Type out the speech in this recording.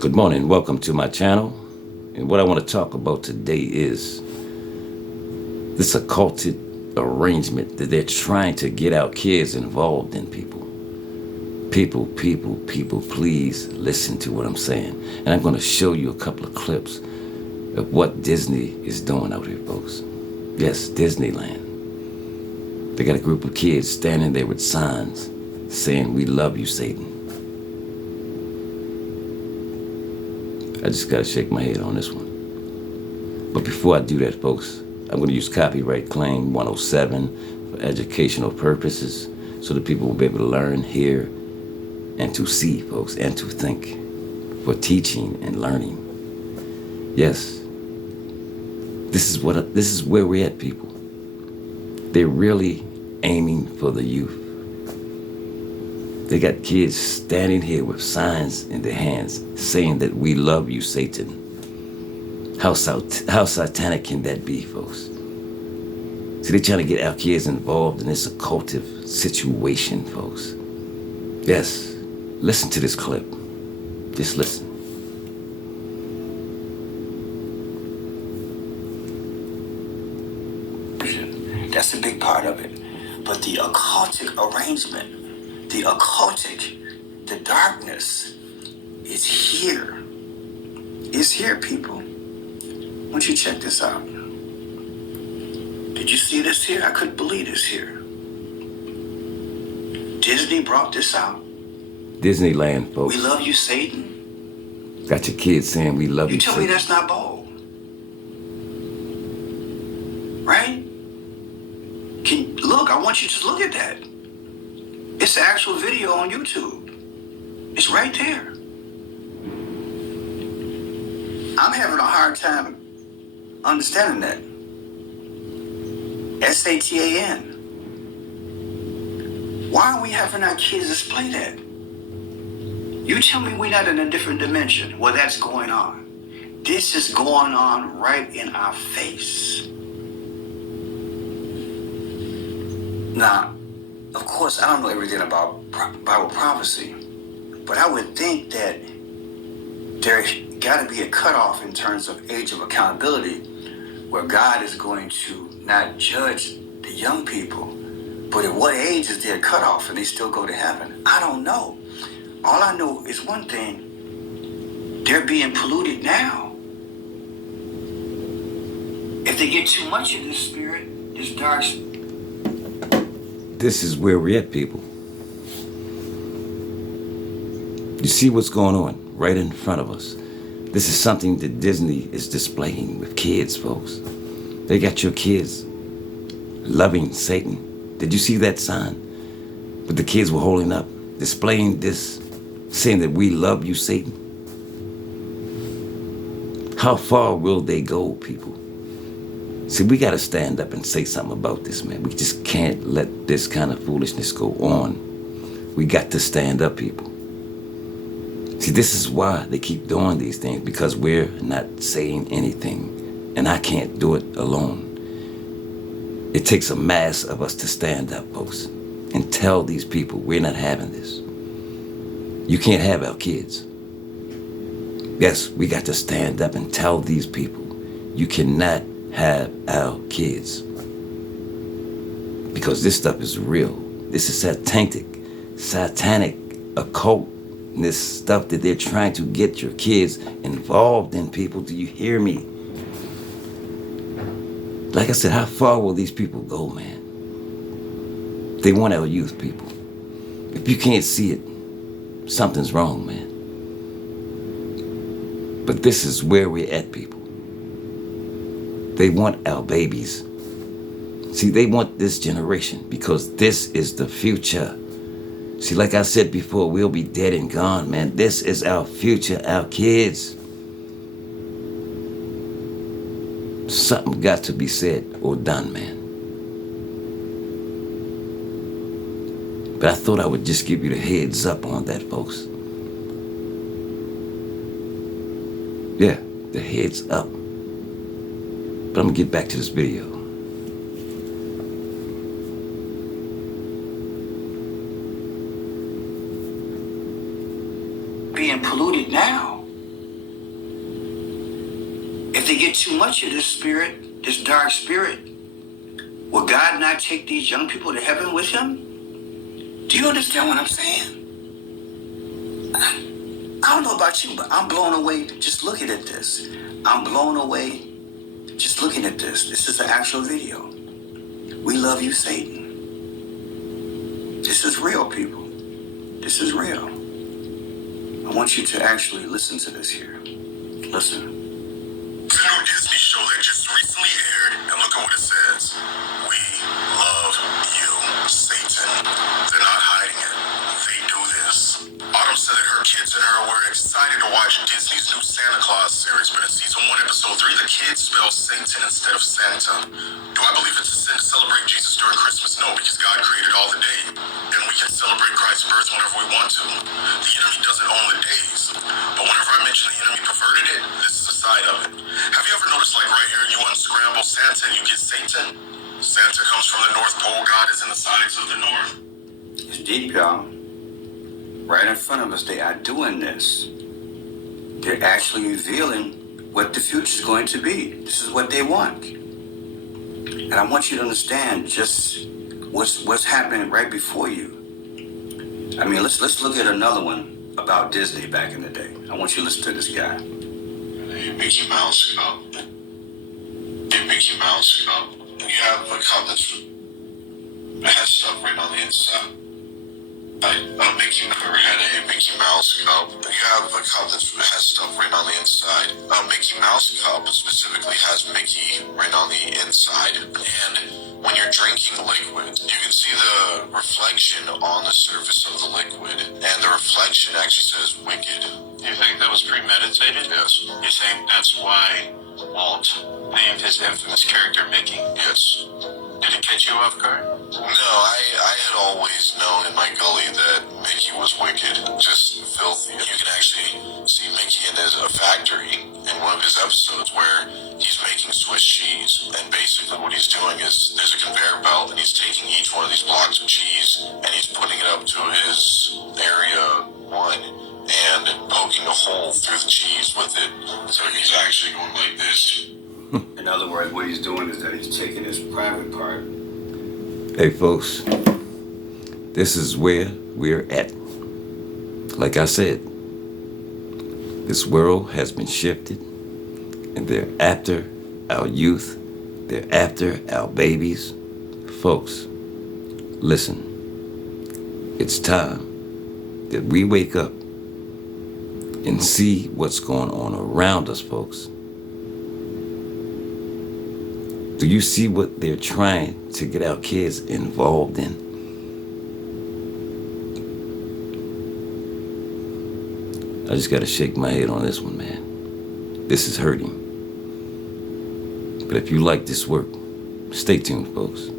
Good morning, welcome to my channel. And what I want to talk about today is this occulted arrangement that they're trying to get our kids involved in, people. People, please listen to what I'm saying. And I'm going to show you a couple of clips of what Disney is doing out here, folks. Yes, Disneyland. They got a group of kids standing there with signs saying, "We love you, Satan." I just gotta shake my head on this one. But before I do that, folks, I'm gonna use copyright claim 107 for educational purposes so that people will be able to learn, hear, and to see, folks, and to think, for teaching and learning. Yes, this is where we're at, people. They're really aiming for the youth. They got kids standing here with signs in their hands saying that "We love you, Satan." How satanic can that be, folks? See, they're trying to get our kids involved in this occultive situation, folks. Yes, listen to this clip. Just listen. That's a big part of it. But the occultic arrangement, the occultic, the darkness is here. It's here, people. Why don't you check this out? Did you see this here? I couldn't believe this here. Disney brought this out. Disneyland, folks. "We love you, Satan." Got your kids saying "We love you, You tell Satan." me that's not bold. Right? Look, I want you to just look at that. It's the actual video on YouTube. It's right there. I'm having a hard time understanding that. Satan. Why are we having our kids display that? You tell me we're not in a different dimension where that's going on. This is going on right in our face. Now, of course, I don't know everything about Bible prophecy, but I would think that there's got to be a cutoff in terms of age of accountability where God is going to not judge the young people, but at what age is their cutoff and they still go to heaven? I don't know. All I know is one thing: they're being polluted now. If they get too much of this spirit, this dark spirit. This is where we're at, people. You see what's going on right in front of us. This is something that Disney is displaying with kids, folks. They got your kids loving Satan. Did you see that sign? But the kids were holding up, displaying this, saying that "We love you, Satan." How far will they go, people? See, we got to stand up and say something about this, man. We just can't let this kind of foolishness go on. We got to stand up, people. See, this is why they keep doing these things, because we're not saying anything. And I can't do it alone. It takes a mass of us to stand up, folks, and tell these people we're not having this. You can't have our kids. Yes, we got to stand up and tell these people you cannot have our kids, because this stuff is real. This is satanic occultness stuff that they're trying to get your kids involved in, people. Do you hear me? Like I said, how far will these people go, man? They want our youth, people. If you can't see it, something's wrong, man. But this is where we're at, people. They want our babies. See, they want this generation because this is the future. See, like I said before, we'll be dead and gone, man. This is our future, our kids. Something got to be said or done, man. But I thought I would just give you the heads up on that, folks. Yeah, the heads up. But I'm gonna get back to this video. Being polluted now. they get too much of this spirit, this dark spirit, will God not take these young people to heaven with him? Do you understand what I'm saying? I don't know about you, but I'm blown away just looking at this. I'm blown away just looking at this. This is an actual video. We love you, Satan. This is real, people. This is real. I want you to actually listen to this here. Listen. It's a new Disney show that just recently aired, and look at what it says. We love you, Satan. They're not hiding it. They do this. Autumn said that her kids and her were excited to watch Disney's new Santa Claus series, but in season 1, episode 3, the kids spell Satan instead of Santa. Do I believe it's a sin to celebrate Jesus during Christmas? No, because God created all the day, and we can celebrate Christ's birth whenever we want to. The enemy doesn't own the days, but whenever I mention the enemy perverted it, this is a side of it. Have you ever noticed, like right here, you unscramble Santa and you get Satan? Santa comes from the North Pole, God is in the sides of the North. It's deep, y'all. Right in front of us, they are doing this. They're actually revealing what the future is going to be. This is what they want. And I want you to understand just what's happening right before you. I mean, let's look at another one about Disney back in the day. I want you to listen to this guy. Hey, Mickey Mouse Cup. Hey, Mickey Mouse Cup. You have a cup that has stuff right on the inside. Mickey never had a Mickey Mouse cup. You have a cup that has stuff right on the inside. A Mickey Mouse cup specifically has Mickey right on the inside. And when you're drinking liquid, you can see the reflection on the surface of the liquid. And the reflection actually says wicked. You think that was premeditated? Yes. You think that's why Walt named his infamous character Mickey? Yes. Did it catch you off guard? No, I had always known in my gully that Mickey was wicked, just filthy. You can actually see Mickey in a factory in one of his episodes where he's making Swiss cheese, and basically what he's doing is there's a conveyor belt, and he's taking each one of these blocks of cheese, and he's putting it up to his area 1, and poking a hole through the cheese with it. So he's actually going like this. In other words, what he's doing is that he's taking his private part. Hey folks, this is where we're at. Like I said, this world has been shifted, and they're after our youth, they're after our babies. Folks, listen, it's time that we wake up and see what's going on around us, folks. Do you see what they're trying to get our kids involved in? I just gotta shake my head on this one, man. This is hurting. But if you like this work, stay tuned, folks.